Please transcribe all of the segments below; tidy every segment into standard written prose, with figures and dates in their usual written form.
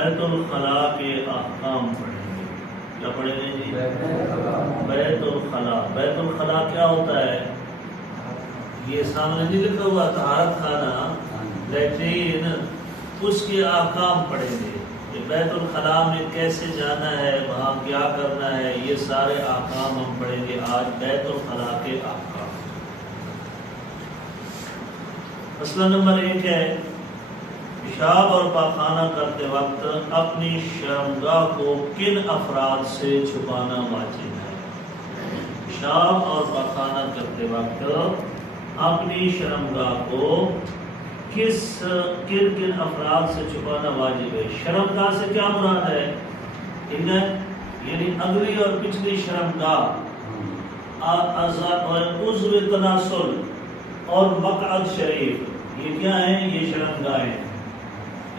بیت الخلا کے احکام پڑھیں گے. کیا پڑھیں گے جی؟ بیت الخلا. بیت الخلا کیا ہوتا ہے؟ یہ سامنے نہیں لکھا ہوا طہارت خانہ لیٹرین، اس کے احکام پڑھیں گے. یہ بیت الخلا میں کیسے جانا ہے، وہاں کیا کرنا ہے، یہ سارے احکام ہم پڑھیں گے آج. بیت الخلا کے احکام. مسئلہ نمبر 1 ہے پیشاب اور پاخانہ کرتے وقت اپنی شرمگاہ کو کن افراد سے چھپانا واجب ہے؟ پیشاب اور پاخانہ کرتے وقت اپنی شرمگاہ کو کن افراد سے چھپانا واجب ہے؟ شرمگاہ سے کیا مراد ہے؟ ٹھیک ہے، یعنی اگلی اور پچھلی شرمگاہ، عضو تناسل اور مقعد شریف، یہ کیا ہیں؟ یہ شرمگاہیں.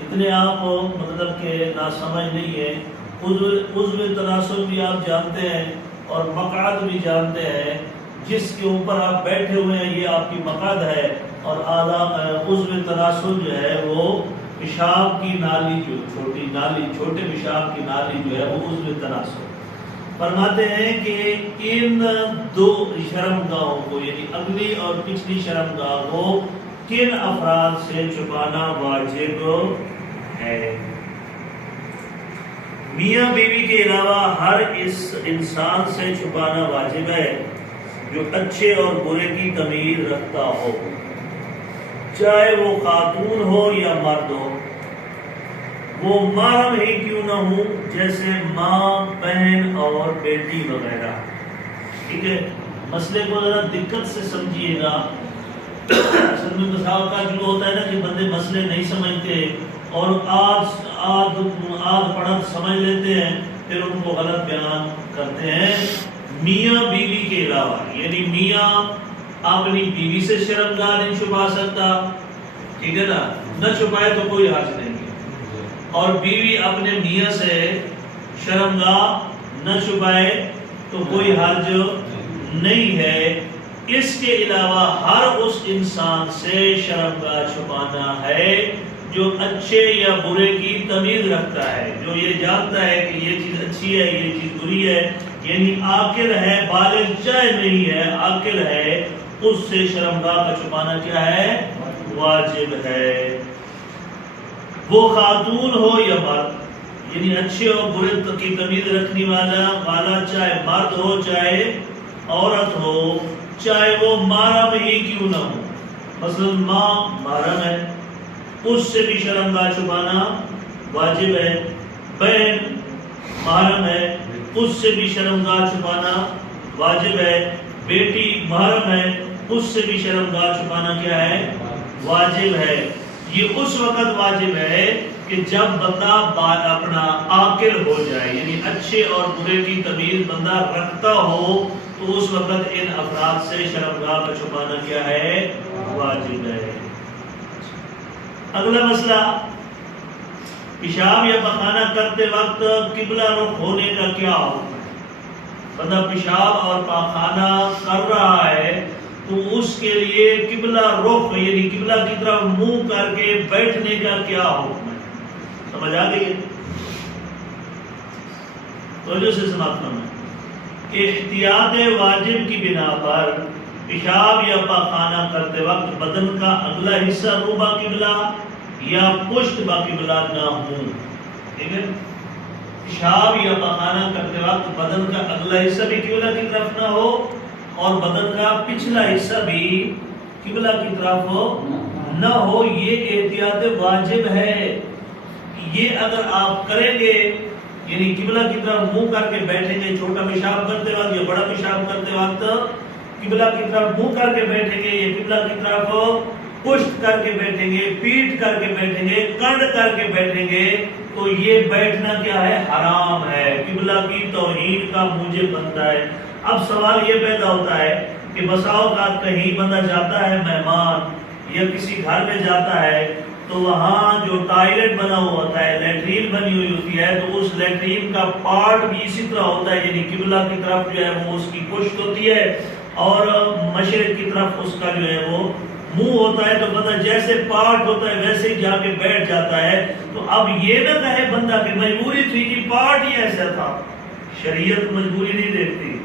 اتنے آپ مطلب کہ ناسمجھ نہیں ہے. عضو تناسل بھی آپ جانتے ہیں اور مقعد بھی جانتے ہیں. جس کے اوپر آپ بیٹھے ہوئے ہیں یہ آپ کی مقعد ہے، اور عضو تناسل جو ہے وہ پیشاب کی نالی، جو چھوٹی نالی، چھوٹے پیشاب کی نالی جو ہے وہ عضو تناسل. فرماتے ہیں کہ ان دو شرمگاہوں کو، یعنی اگلی اور پچھلی شرمگاہ کو کن افراد سے چھپانا واجب ہے؟ میاں بیوی کے علاوہ ہر اس انسان سے چھپانا واجب ہے جو اچھے اور برے کی تمیز رکھتا ہو، چاہے وہ خاتون ہو یا مرد ہو. وہ محرم ہی کیوں نہ ہو، جیسے ماں، بہن اور بیٹی وغیرہ. ٹھیک ہے، مسئلے کو ذرا دقت سے سمجھیے گا. اصل میں مساوقات جو ہوتا ہے نا کہ بندے مسئلے نہیں سمجھتے اور آدھ پڑھت سمجھ لیتے ہیں، پھر ان کو غلط بیان کرتے ہیں. میاں بیوی کے علاوہ، یعنی میاں اپنی بیوی سے شرمگاہ نہیں چھپا سکتا، ٹھیک ہے نا، نہ چھپائے تو کوئی حرج نہیں ہے. اور بیوی اپنے میاں سے شرمگاہ نہ چھپائے تو کوئی حرج نہیں ہے. اس کے علاوہ ہر اس انسان سے شرمگاہ چھپانا ہے جو اچھے یا برے کی تمیز رکھتا ہے، جو یہ جانتا ہے کہ یہ چیز اچھی ہے، یہ چیز بری ہے، یعنی عاقل ہے، بالغ چاہے نہیں ہے، عاقل ہے، اس سے شرمگاہ کا چھپانا کیا ہے؟ واجب ہے. وہ خاتون ہو یا مرد، یعنی اچھے اور برے کی تمیز رکھنے والا چاہے مرد ہو چاہے عورت ہو، چاہے وہ محرم ہی کیوں نہ ہو. مثلا ماں محرم ہے، اس سے بھی شرمگاہ چھپانا واجب ہے. بہن محرم ہے، اس سے بھی شرمگاہ چھپانا واجب ہے. بیٹی محرم ہے، اس سے بھی شرمگاہ چھپانا کیا ہے؟ واجب ہے. یہ اس وقت واجب ہے کہ جب بندہ اپنا عاقل ہو جائے، یعنی اچھے اور برے کی تمیز بندہ رکھتا ہو، تو اس وقت ان افراد سے شرمگاہ کا چھپانا کیا ہے؟ واجب ہے. اگلا مسئلہ، پیشاب یا پخانہ کرتے وقت قبلہ رخ ہونے کا کیا حکم ہے؟ بندہ پیشاب اور پاخانہ کر رہا ہے تو اس کے لیے قبلہ رخ، یعنی قبلہ کی طرف منہ کر کے بیٹھنے کا کیا حکم ہے؟ سمجھ آ گئی؟ توجہ سے سماعت کرنا. احتیاط واجب کی بنا پر پیشاب یا پاخانہ کرتے وقت بدن کا اگلا حصہ رو با قبلہ یا پشت با قبلہ نہ ہو. ٹھیک ہے، پیشاب یا پاخانہ کرتے وقت بدن کا اگلا حصہ بھی قبلہ کی طرف نہ ہو اور بدن کا پچھلا حصہ بھی قبلہ کی طرف نہ ہو. یہ احتیاط واجب ہے. یہ اگر آپ کریں گے، یعنی قبلہ کی طرف منہ کر کے بیٹھیں گے، چھوٹا پیشاب کرتے وقت یا بڑا پیشاب کرتے وقت قبلہ کی طرف منہ کر کے بیٹھیں گے، یا قبلہ کی طرف پشت کر کے بیٹھیں گے، پیٹھ کر کے بیٹھیں گے، کنڈ کر کے بیٹھیں گے، تو یہ بیٹھنا کیا ہے؟ حرام ہے، قبلہ کی توہین کا موجب بنتا ہے. اب سوال یہ پیدا ہوتا ہے کہ بسا اوقات کہیں بندہ جاتا ہے مہمان یا کسی گھر میں جاتا ہے تو وہاں جو ٹائلٹ بنا ہوا ہوتا ہے، لیٹرین بنی ہوئی ہوتی ہے، تو اس لیٹرین کا پارٹ بھی اسی طرح ہوتا ہے، یعنی قبلہ کی طرف جو ہے وہ اس کی پشت ہوتی ہے اور مشرق کی طرف اس کا جو ہے وہ منہ ہوتا ہے تو بندہ جیسے پارٹ ہوتا ہے ویسے ہی جا کے بیٹھ جاتا ہے. تو اب یہ نہ کہے بندہ کہ مجبوری تھی کہ پارٹ ہی ایسا تھا. شریعت مجبوری نہیں دیکھتی،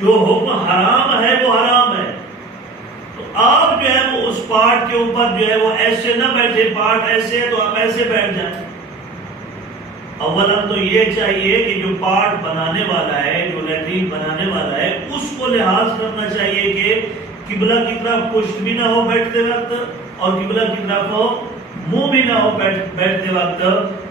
جو حکم حرام ہے وہ حرام ہے. تو آپ جو ہے وہ اس پارٹ کے اوپر جو ہے وہ ایسے نہ بیٹھے، پارٹ ایسے ہے تو آپ ایسے بیٹھ جائیں. اولاً تو یہ چاہیے کہ جو پارٹ بنانے والا ہے، جو لیٹرین بنانے والا ہے، اس کو لحاظ کرنا چاہیے کہ قبلہ کی طرف پشت بھی نہ ہو بیٹھتے وقت اور قبلہ کی طرف منہ بھی نہ ہو بیٹھتے وقت.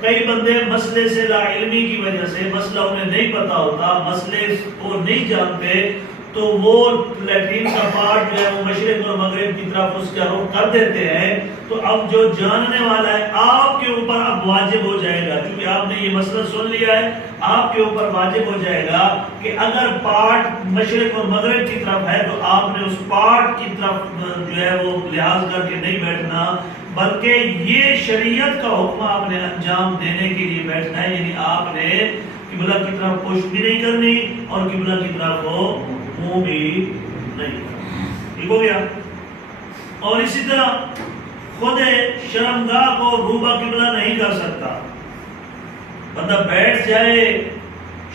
کئی بندے مسئلے سے لا علمی کی وجہ سے، مسئلہ انہیں نہیں پتا ہوتا، مسئلے کو نہیں جانتے، تو وہ لیٹرین کا پارٹ جو ہے وہ مشرق اور مغرب کی طرف اس کا رخ کر دیتے ہیں. تو اب جو جاننے والا ہے آپ کے اوپر اب واجب ہو جائے گا، کیونکہ آپ نے یہ مسئلہ سن لیا ہے، آپ کے اوپر واجب ہو جائے گا کہ اگر پارٹ مشرق اور مغرب کی طرف ہے تو آپ نے اس پارٹ کی طرف جو ہے وہ لحاظ کر کے نہیں بیٹھنا، بلکہ یہ شریعت کا حکم آپ نے انجام دینے کے لیے بیٹھنا ہے. یعنی آپ نے قبلہ کی طرف پشت بھی نہیں کرنی اور قبلہ کی طرف منہ بھی نہیں کرنا. ٹھیک ہو گیا؟ اور اسی طرح خود شرمگاہ کو روبہ قبلہ نہیں کر سکتا. بندہ بیٹھ جائے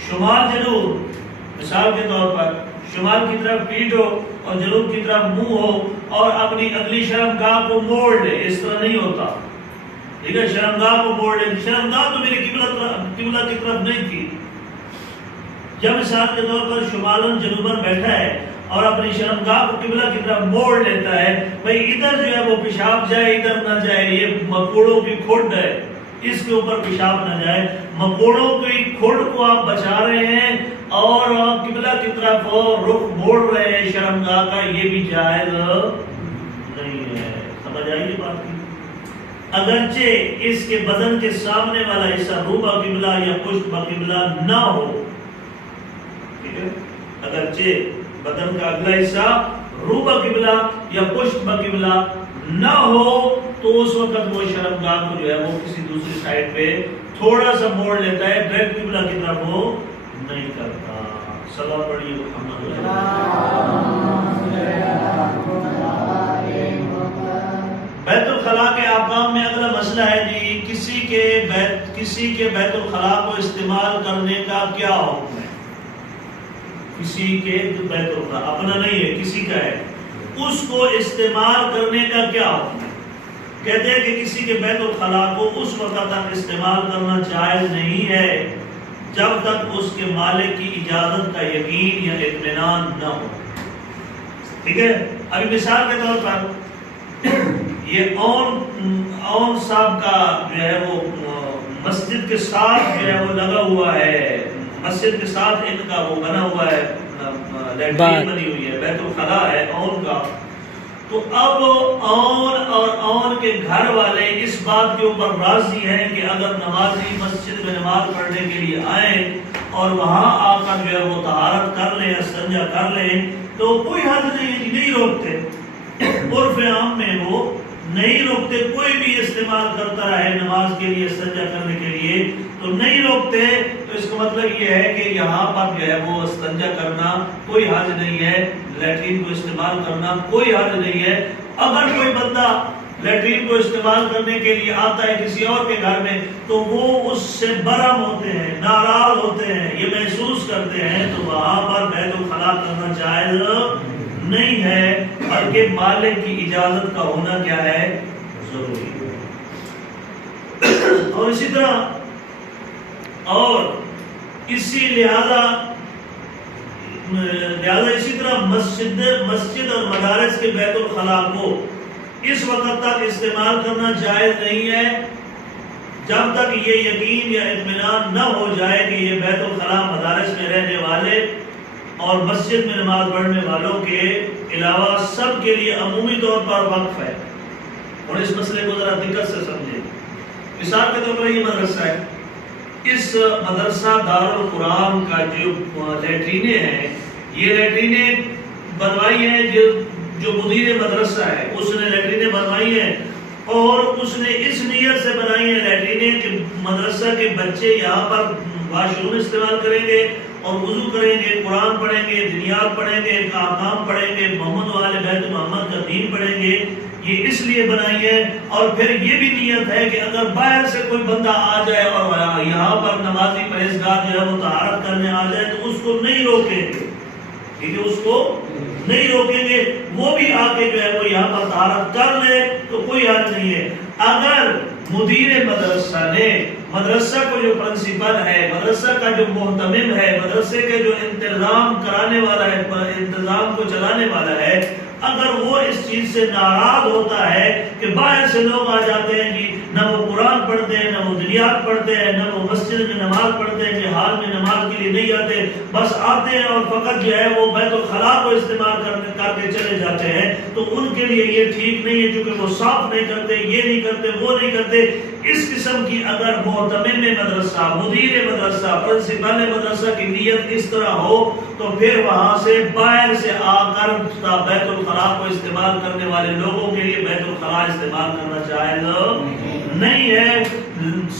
شمال جنوب، مثال کے طور پر شمال کی طرف پیٹھ ہو اور جنوب کی طرف منہ ہو اور اپنی اگلی شرمگاہ کو موڑ لے، اس طرح نہیں ہوتا. ٹھیک ہے؟ شرمگاہ کو موڑ لے، شرمگاہ تو میری قبلہ کی طرف نہیں تھی. جب مثال کے طور پر شمالن جنوبن بیٹھا ہے اور اپنی شرمگاہ کو قبلہ کی طرف موڑ لیتا ہے، بھئی ادھر جو ہے وہ پیشاب جائے ادھر نہ جائے، یہ مکوڑوں کی کھڈ ہے، اس کے اوپر پیشاب نہ جائے. مکوڑوں کی کھڈ کو آپ بچا رہے ہیں اور قبلہ کی طرف رخ موڑ رہے ہیں شرمگاہ کا، یہ بھی جائز نہیں ہے. سمجھ آئی یہ بات کی؟ اگرچہ اس کے بدن کے سامنے والا حصہ روبہ قبلہ یا پشت قبلہ نہ ہو، اگرچہ بدن کا اگلا حصہ روبہ قبلہ یا پشت قبلہ نہ ہو تو اس وقت وہ شرمگاہ کو جو ہے وہ کسی دوسری سائڈ پہ تھوڑا سا موڑ لیتا ہے، ڈائریکٹ قبلہ کی طرف وہ نہیں کرتا. صلوات پڑھیے محمد. بیت الخلاء کے احکام میں اگلا مسئلہ ہے جی، کسی کے بیت الخلاء کو استعمال کرنے کا کیا حکم ہے؟ کسی کے بیت الخلاء اپنا نہیں ہے، کسی کا ہے، اس کو استعمال کرنے کا کیا حکم ہے؟ کہتے ہیں کہ کسی کے بیت الخلاء کو اس وقت تک استعمال کرنا جائز نہیں ہے جب تک اس کے مالک کی اجازت کا یقین یا اطمینان نہ ہو. ٹھیک ہے؟ ابھی مثال کے طور پر یہ اون صاحب کا جو ہے وہ مسجد کے ساتھ جو ہے وہ لگا ہوا ہے، مسجد کے ساتھ ان کا وہ بنا ہوا ہے، لیٹرین بنی ہوئی ہے، بیت الخلاء ہے اون کا. تو اب اون کے گھر والے اس بات کے اوپر راضی ہیں کہ اگر نمازی مسجد میں نماز پڑھنے کے لیے آئیں اور وہاں آ کر جو ہے وہ طہارت کر لیں، استنجا کر لیں تو کوئی حد نہیں روکتے. عرف عام میں وہ نہیں روکتے، کوئی بھی استعمال کرتا رہے نماز کے لیے استنجا کرنے کے لیے تو نہیں روکتے. تو اس کا مطلب یہ ہے کہ یہاں پر جو ہے وہ استنجا کرنا کوئی حرج نہیں ہے، لیٹرین کو استعمال کرنا کوئی حرج نہیں ہے. اگر کوئی بندہ لیٹرین کو استعمال کرنے کے لیے آتا ہے کسی اور کے گھر میں تو وہ اس سے برہم ہوتے ہیں، ناراض ہوتے ہیں، یہ محسوس کرتے ہیں، تو وہاں پر بیت الخلاء کرنا جائز نہیں ہے، بلکہ مالک کی اجازت کا ہونا کیا ہے؟ ضروری. اور اسی طرح اسی لہذا اسی طرح مسجد اور مدارس کے بیت الخلاء کو اس وقت تک استعمال کرنا جائز نہیں ہے جب تک یہ یقین یا اطمینان نہ ہو جائے کہ یہ بیت الخلاء مدارس میں رہنے والے اور مسجد میں نماز پڑھنے والوں کے علاوہ سب کے لیے عمومی طور پر وقف ہے. اور اس مسئلے کو ذرا دقت سے سمجھیں. مثال کے طور پر یہ مدرسہ ہے، اس مدرسہ دارالقرآن کا جو لیٹرینیں ہیں، یہ لیٹرینیں بنوائی ہیں جو مدیر مدرسہ ہے، اس نے لیٹرینیں بنوائی ہیں اور اس نے اس نیت سے بنائی ہیں لیٹرینیں کہ مدرسہ کے بچے یہاں پر واش روم استعمال کریں گے اور وضو کریں گے، قرآن پڑھیں گے، دنیات پڑھیں گے، احکام پڑھیں گے، محمد والے بیت محمد کا دین پڑھیں گے، یہ اس لیے بنائی ہے۔ اور پھر یہ بھی نیت ہے کہ اگر باہر سے کوئی بندہ آ جائے اور یہاں پر نمازی پرہیزگار جو ہے وہ طہارت کرنے آ جائے تو اس کو نہیں روکیں گے، ٹھیک ہے، اس کو نہیں روکیں گے، وہ بھی آ کے جو ہے وہ یہاں پر طہارت کر لے تو کوئی حرج نہیں ہے۔ اگر مدیر مدرسہ نے، مدرسہ کو جو پرنسپل ہے، مدرسہ کا جو محتمم ہے، مدرسے کے جو انتظام کرانے والا ہے، انتظام کو چلانے والا ہے، اگر وہ اس چیز سے ناراض ہوتا ہے کہ باہر سے لوگ آ جاتے ہیں جی، نہ وہ قرآن پڑھتے ہیں، نہ وہ دنیات پڑھتے ہیں، نہ وہ مسجد میں نماز پڑھتے ہیں، کہ حال میں نماز کے لیے نہیں آتے، بس آتے ہیں اور فقط جو ہے وہ بیت الخلا کو استعمال کر کے چلے جاتے ہیں، تو ان کے لیے یہ ٹھیک نہیں ہے، کیونکہ وہ صاف نہیں کرتے، یہ نہیں کرتے، وہ نہیں کرتے۔ اس قسم کی اگر محتمم مدرسہ، مدیر مدرسہ، پرنسپل مدرسہ کی نیت اس طرح ہو تو پھر وہاں سے باہر سے آ کر بیت الخلا کو استعمال کرنے والے لوگوں کے لیے بیت الخلا استعمال کرنا جائز نہیں ہے۔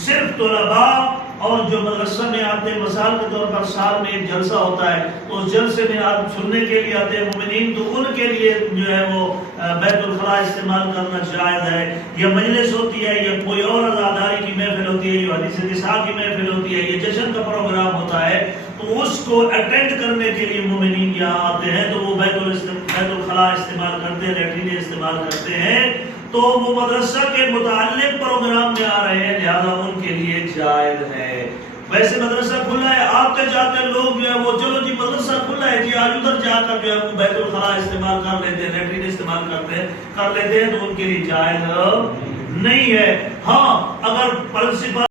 صرف طلباء اور جو مدرسہ میں آتے ہیں، مثال کے طور پر سال میں ایک جلسہ ہوتا ہے، اس جلسے میں آپ سننے کے لیے آتے ہیں مومنین، تو ان کے لیے جو ہے وہ بیت الخلا استعمال کرنا جائز ہے۔ یا مجلس ہوتی ہے، یا کوئی اور عزاداری کی محفل ہوتی ہے، یا حدیث نساء کی محفل ہوتی ہے، یا جشن کا پروگرام ہوتا ہے، تو اس کو اٹینڈ کرنے کے لیے مومنین یہاں آتے ہیں تو وہ بیت الخلا استعمال کرتے ہیں، لیٹرین استعمال کرتے ہیں، تو وہ مدرسہ کے متعلق پروگرام میں آ رہے ہیں، لہذا ان کے لیے جائز ہے۔ ویسے مدرسہ کھلا ہے، آتے جاتے لوگ جو ہے وہ چلو جی مدرسہ کھلا ہے جی، آج ادھر جا کر جو ہے وہ بیت الخلا استعمال کر لیتے ہیں، لیٹرین استعمال کر لیتے ہیں، تو ان کے لیے جائز نہیں ہے۔ ہاں اگر پرنسپل